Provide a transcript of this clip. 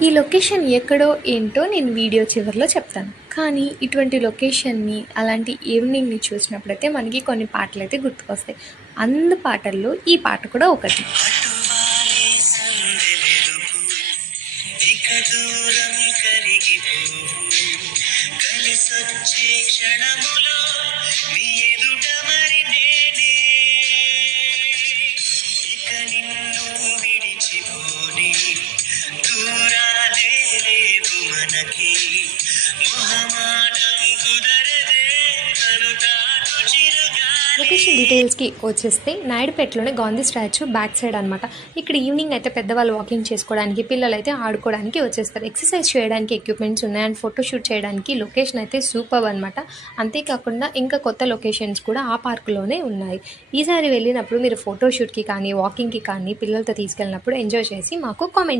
ఈ లొకేషన్ ఎక్కడో ఏంటో నేను వీడియో చివరిలో చెప్తాను. కానీ ఇటువంటి లొకేషన్‌ని అలాంటి ఈవినింగ్‌ని చూసినప్పుడైతే మనకి కొన్ని పాటలైతే గుర్తుకొస్తాయి. పాటల్లో ఈ పాట కూడా ఒకటి. అటువాలే సందెలెరుపు ఇక దూరం కరిగిపోవు కలిసొచ్చే క్షణములో నీ ఎదుట మరి నేనే ఇక నిన్ను విడిచిపోని దూరాలే లేవు మనకి మొహమాటం కుదరదే తను తాను చిరుగా లొకేషన్ డీటెయిల్స్‌కి వచ్చేస్తే నాయుడుపేటలోనే గాంధీ స్టాచ్యూ బ్యాక్ సైడ్ అనమాట. ఇక్కడ ఈవినింగ్ అయితే పెద్దవాళ్ళు వాకింగ్ చేసుకోవడానికి, పిల్లలైతే ఆడుకోవడానికి వచ్చేస్తారు. ఎక్సర్సైజ్ చేయడానికి ఎక్విప్మెంట్స్ ఉన్నాయి అండ్ ఫోటోషూట్ చేయడానికి లొకేషన్ అయితే సూపర్బ్ అనమాట. అంతేకాకుండా ఇంకా కొత్త లొకేషన్స్ కూడా ఆ పార్కులోనే ఉన్నాయి. ఈసారి వెళ్ళినప్పుడు మీరు ఫోటోషూట్‌కి కానీ, వాకింగ్‌కి కానీ పిల్లలతో తీసుకెళ్ళినప్పుడు ఎంజాయ్ చేసి మాకు కామెంట్